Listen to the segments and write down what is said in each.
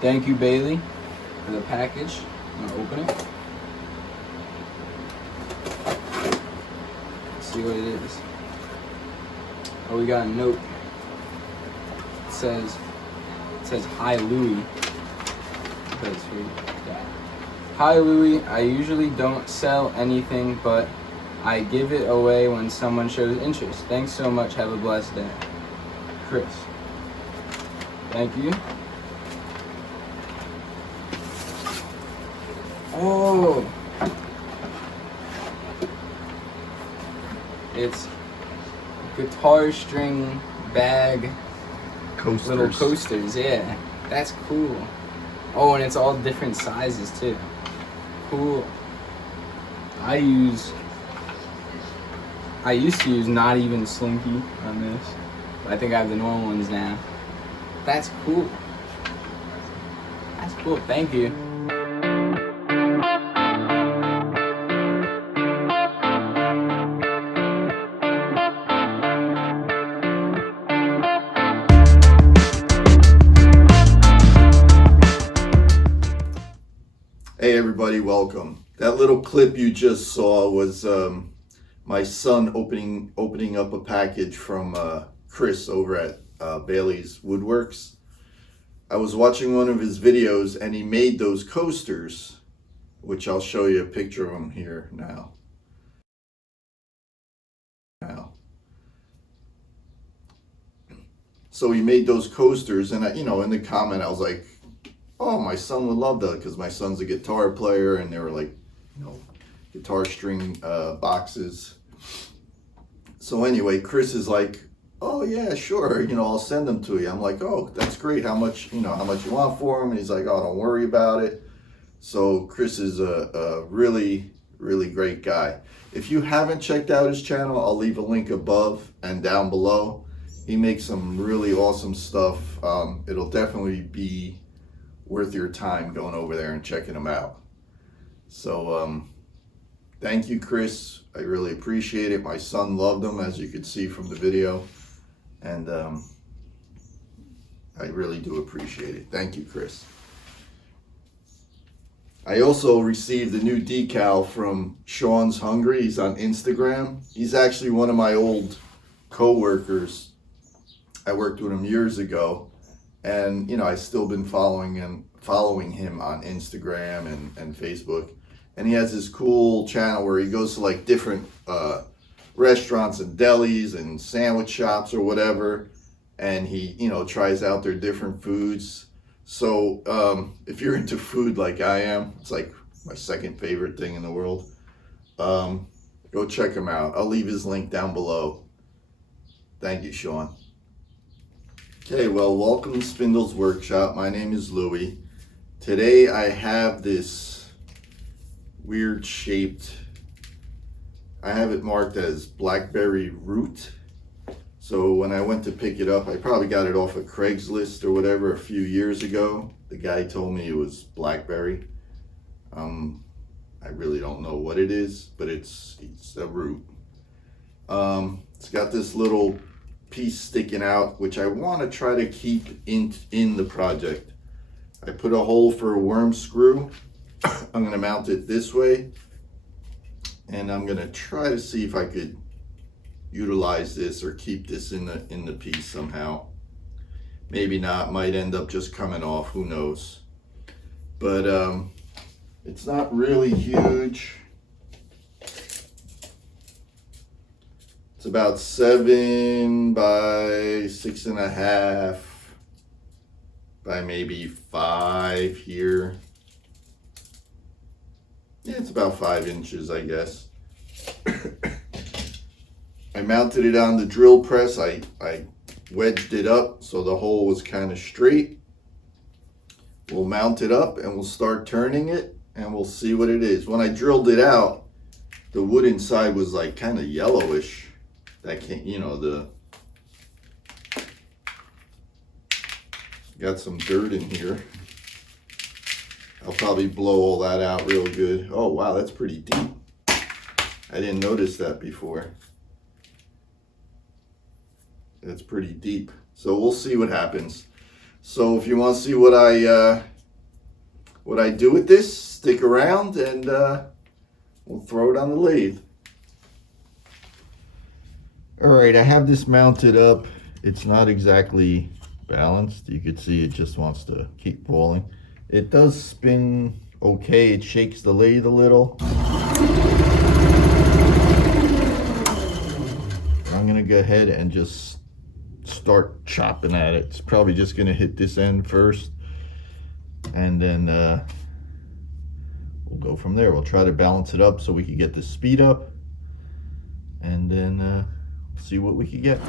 Thank you, Bailey, for the package. I'm gonna open it. Let's see what it is. Oh, we got a note. It says hi, Louie. Hi, Louie. I usually don't sell anything, but I give it away when someone shows interest. Thanks so much. Have a blessed day. Chris. Thank you. Oh, it's guitar string bag Coasters. little coasters. Yeah, that's cool. Oh, and it's all different sizes too. Cool. I used to use not even Slinky on this, but I think I have the normal ones now. That's cool. That's cool. Thank you. Hey everybody, welcome. That little clip you just saw was my son opening up a package from Chris over at Bailey's Woodworks. I was watching one of his videos and he made those coasters, which I'll show you a picture of them here now. So he made those coasters, and in the comment I was like, oh, my son would love that, because my son's a guitar player, and they were like, guitar string boxes. So anyway, Chris is like, oh yeah, sure, I'll send them to you. I'm like, oh, that's great. How much you want for them? And he's like, oh, don't worry about it. So Chris is a really, really great guy. If you haven't checked out his channel, I'll leave a link above and down below. He makes some really awesome stuff. It'll definitely be worth your time going over there and checking them out. So thank you, Chris. I really appreciate it. My son loved them, as you could see from the video, and I really do appreciate it. Thank you, Chris. I also received a new decal from Sean's Hungry. He's on Instagram. He's actually one of my old co-workers. I worked with him years ago, and I still been following him on Instagram and Facebook. And he has this cool channel where he goes to like different restaurants and delis and sandwich shops or whatever, and he tries out their different foods. So if you're into food like I am, it's like my second favorite thing in the world. Go check him out. I'll leave his link down below. Thank you, Sean. Okay, well, welcome to Spindles Workshop. My name is Louie. Today I have this weird shaped, I have it marked as blackberry root. So when I went to pick it up, I probably got it off of Craigslist or whatever a few years ago. The guy told me it was blackberry. I really don't know what it is, but it's a root. It's got this little piece sticking out, which I want to try to keep in the project. I put a hole for a worm screw. I'm going to mount it this way, and I'm going to try to see if I could utilize this or keep this in the piece somehow. Maybe not, might end up just coming off, who knows. But it's not really huge. It's about 7 by 6.5 by maybe 5 here. Yeah, it's about 5 inches, I guess. I mounted it on the drill press. I wedged it up so the hole was kind of straight. We'll mount it up and we'll start turning it and we'll see what it is. When I drilled it out, the wood inside was like kind of yellowish. That can't, got some dirt in here. I'll probably blow all that out real good. Oh wow, that's pretty deep. I didn't notice that before. That's pretty deep. So we'll see what happens. So if you want to see what I what I do with this, stick around, and we'll throw it on the lathe. Alright, I have this mounted up. It's not exactly balanced. You can see it just wants to keep falling. It does spin okay. It shakes the lathe a little. I'm gonna go ahead and just start chopping at it. It's probably just gonna hit this end first, and then we'll go from there. We'll try to balance it up so we can get the speed up, and then see what we can get.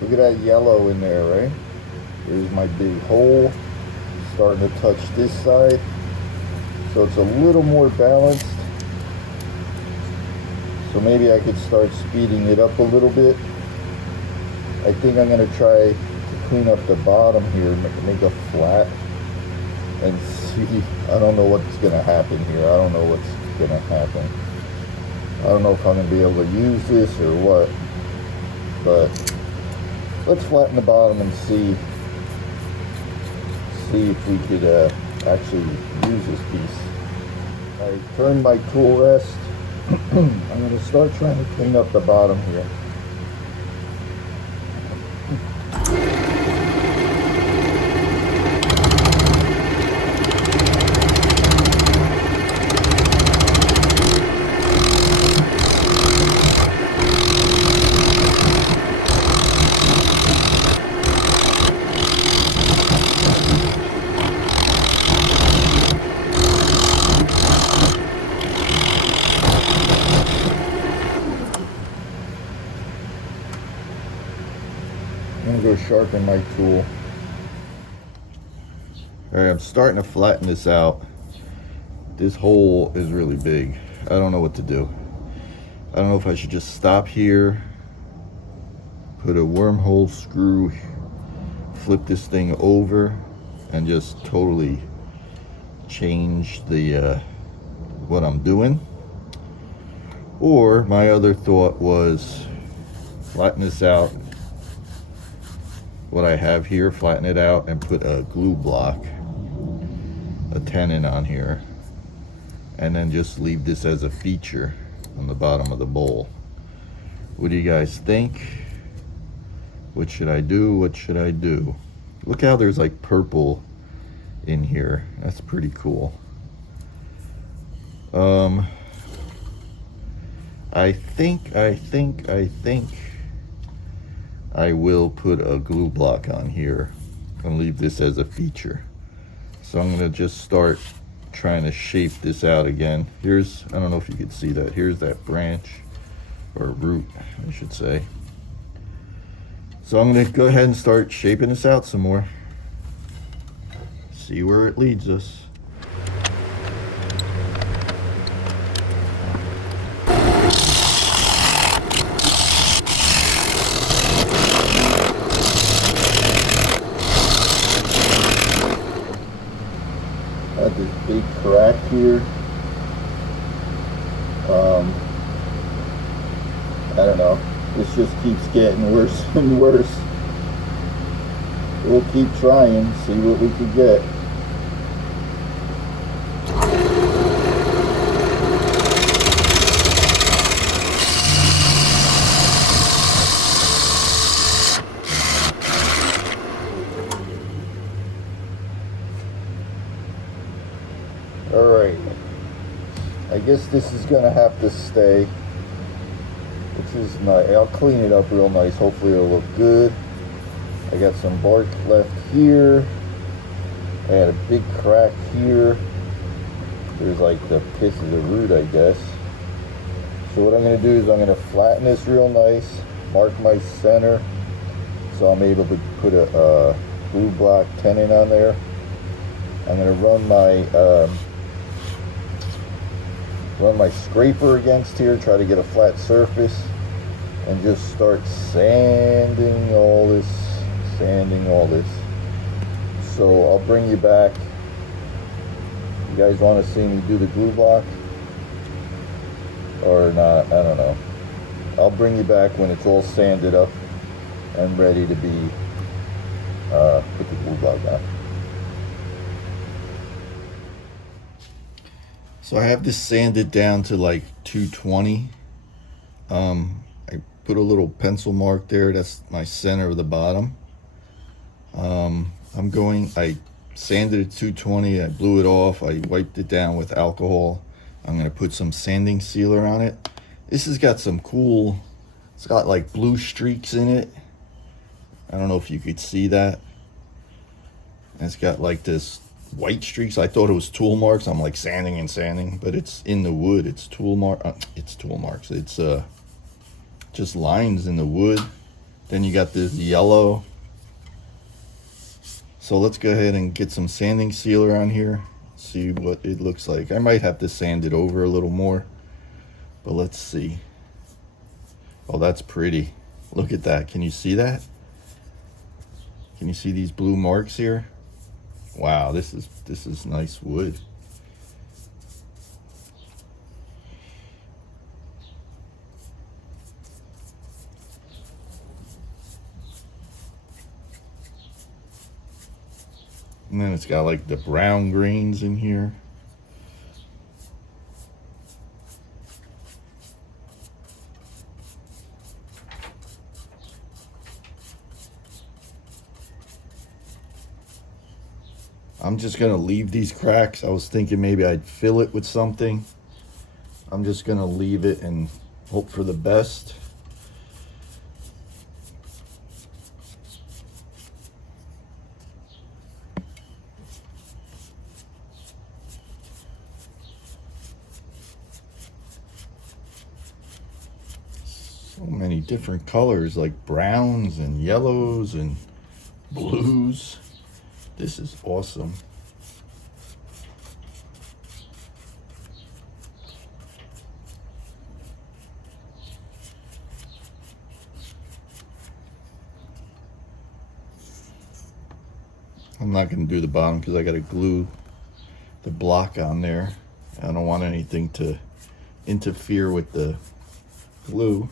Look at that yellow in there, right? There's my big hole. Starting to touch this side. So it's a little more balanced. So maybe I could start speeding it up a little bit. I think I'm going to try to clean up the bottom here, make a flat, and see. I don't know what's going to happen here. I don't know what's going to happen. I don't know if I'm going to be able to use this or what, but let's flatten the bottom and see if we could actually use this piece. I turned my tool rest. I'm going to start trying to clean up the bottom here. I'm going to go sharpen my tool. Alright, I'm starting to flatten this out. This hole is really big. I don't know what to do. I don't know if I should just stop here, put a wormhole screw, flip this thing over, and just totally change the what I'm doing. Or my other thought was flatten this out, what I have here, flatten it out and put a glue block, a tenon on here, and then just leave this as a feature on the bottom of the bowl. What do you guys think? What should I do? What should I do? Look how there's like purple in here. That's pretty cool. I think I will put a glue block on here and leave this as a feature. So I'm gonna just start trying to shape this out again. Here's, I don't know if you can see that, here's that branch, or root I should say. So I'm gonna go ahead and start shaping this out some more. See where it leads us. Got this big crack here. I don't know. This just keeps getting worse and worse. We'll keep trying, see what we can get. Alright, I guess this is gonna have to stay, which is nice. I'll clean it up real nice, hopefully it'll look good. I got some bark left here. I had a big crack here. There's like the pith of the root, I guess. So what I'm gonna do is I'm gonna flatten this real nice, mark my center, so I'm able to put a glue block tenon on there. I'm going to run my scraper against here, try to get a flat surface, and just start sanding all this. So I'll bring you back. You guys want to see me do the glue block or not? I don't know. I'll bring you back when it's all sanded up and ready to be put the glue block on. So I have this sanded down to like 220. I put a little pencil mark there. That's my center of the bottom. I sanded it 220. I blew it off. I wiped it down with alcohol. I'm going to put some sanding sealer on it. This has got some cool, it's got like blue streaks in it. I don't know if you could see that. And it's got like this white streaks. I thought it was tool marks. I'm like sanding and sanding, but it's in the wood. It's tool marks. It's just lines in the wood. Then you got this yellow. So let's go ahead and get some sanding sealer on here, see what it looks like. I might have to sand it over a little more, but let's see. Oh, that's pretty. Look at that. Can you see that? Can you see these blue marks here? Wow, this is nice wood. And then it's got like the brown grains in here. I'm just gonna leave these cracks. I was thinking maybe I'd fill it with something. I'm just gonna leave it and hope for the best. So many different colors, like browns and yellows and blues. This is awesome. I'm not going to do the bottom because I got to glue the block on there. I don't want anything to interfere with the glue.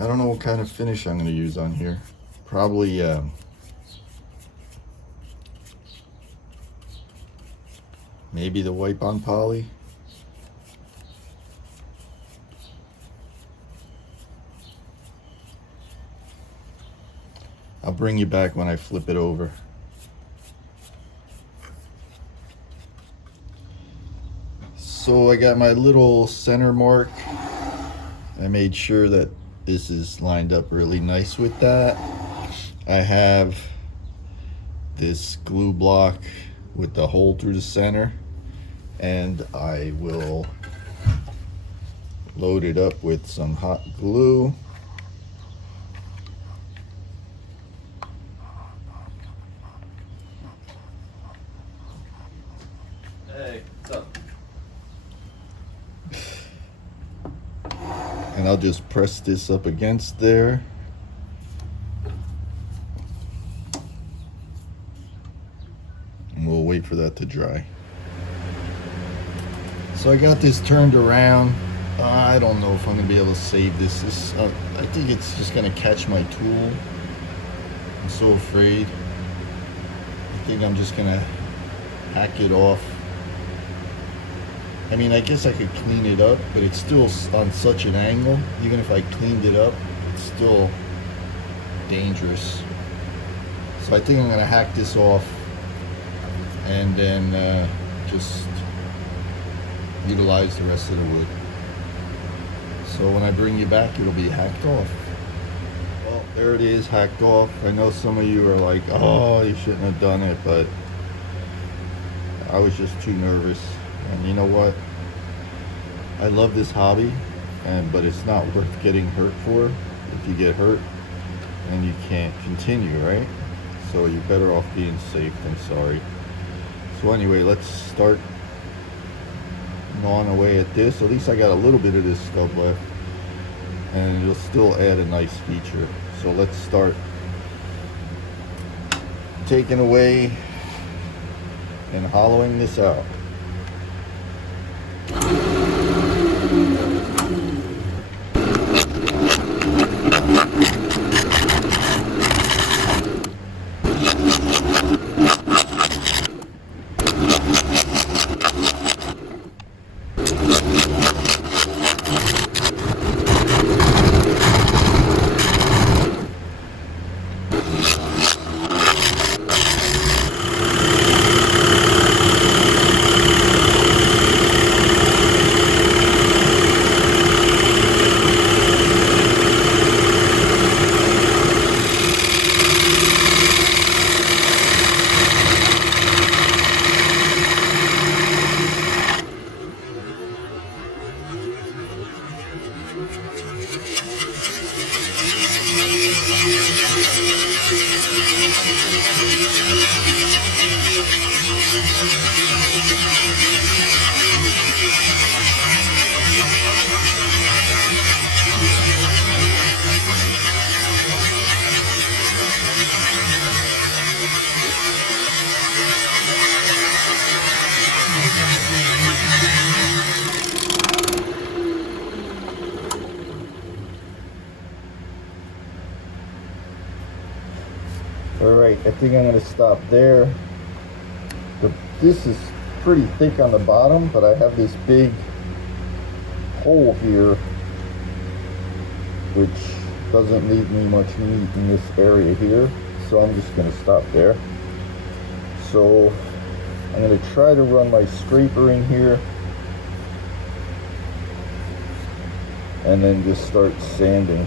I don't know what kind of finish I'm going to use on here. Probably maybe the wipe on poly. I'll bring you back when I flip it over. So I got my little center mark. I made sure that this is lined up really nice with that. I have this glue block with the hole through the center, and I will load it up with some hot glue. Hey, what's up? And I'll just press this up against there. And we'll wait for that to dry. So I got this turned around. I don't know if I'm gonna be able to save this. I think it's just gonna catch my tool. I'm so afraid. I think I'm just gonna hack it off. I mean, I guess I could clean it up, but it's still on such an angle. Even if I cleaned it up, it's still dangerous. So I think I'm gonna hack this off and then just utilize the rest of the wood. So when I bring you back, it'll be hacked off. Well, there it is, hacked off. I know some of you are like, oh, you shouldn't have done it, but I was just too nervous. And you know what? I love this hobby, but it's not worth getting hurt for. If you get hurt, and you can't continue, right? So you're better off being safe than sorry. So anyway, let's start gnawing away at this. At least I got a little bit of this stub left, and it'll still add a nice feature. So let's start taking away and hollowing this out. Alright, I think I'm going to stop there. This is pretty thick on the bottom, but I have this big hole here which doesn't leave me much meat in this area here, so I'm just going to stop there. So I'm going to try to run my scraper in here and then just start sanding.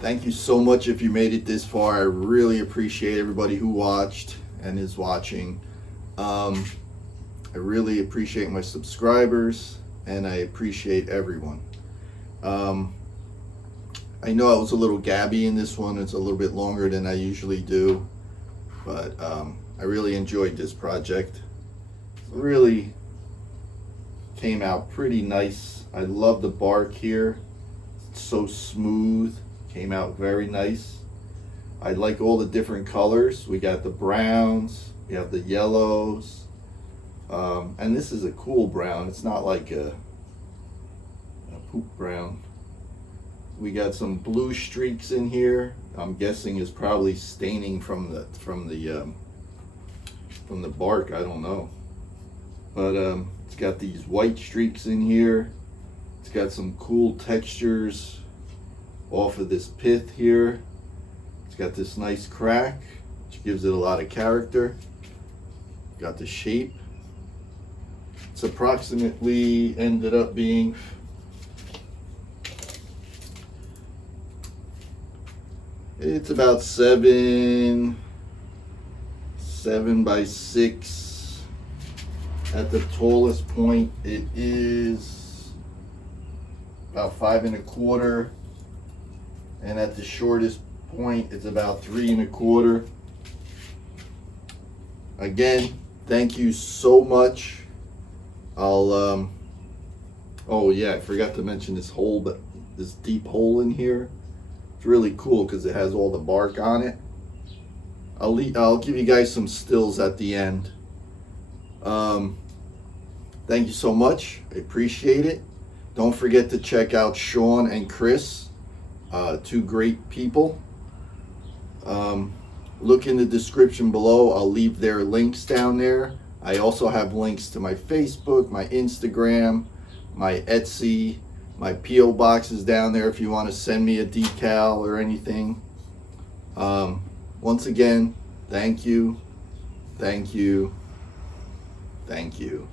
Thank you so much if you made it this far. I really appreciate everybody who watched and is watching. I really appreciate my subscribers, and I appreciate everyone. I know I was a little gabby in this one. It's a little bit longer than I usually do, but I really enjoyed this project. It really came out pretty nice. I love the bark here. It's so smooth. Came out very nice. I like all the different colors. We got the browns, we have the yellows, and this is a cool brown. It's not like a poop brown. We got some blue streaks in here. I'm guessing is probably staining from the bark. I don't know, but it's got these white streaks in here. It's got some cool textures off of this pith here. It's got this nice crack, which gives it a lot of character. Got the shape. It's approximately ended up being it's about 7 by 6. At the tallest point, it is about 5 1/4. And at the shortest point, it's about 3 1/4. Again, thank you so much. I'll oh yeah, I forgot to mention this hole, but this deep hole in here. It's really cool because it has all the bark on it. I'll give you guys some stills at the end. Thank you so much. I appreciate it. Don't forget to check out Sean and Chris, two great people. Look in the description below. I'll leave their links down there. I also have links to my Facebook, my Instagram, my Etsy, my PO box is down there if you want to send me a decal or anything. Once again, thank you, thank you, thank you.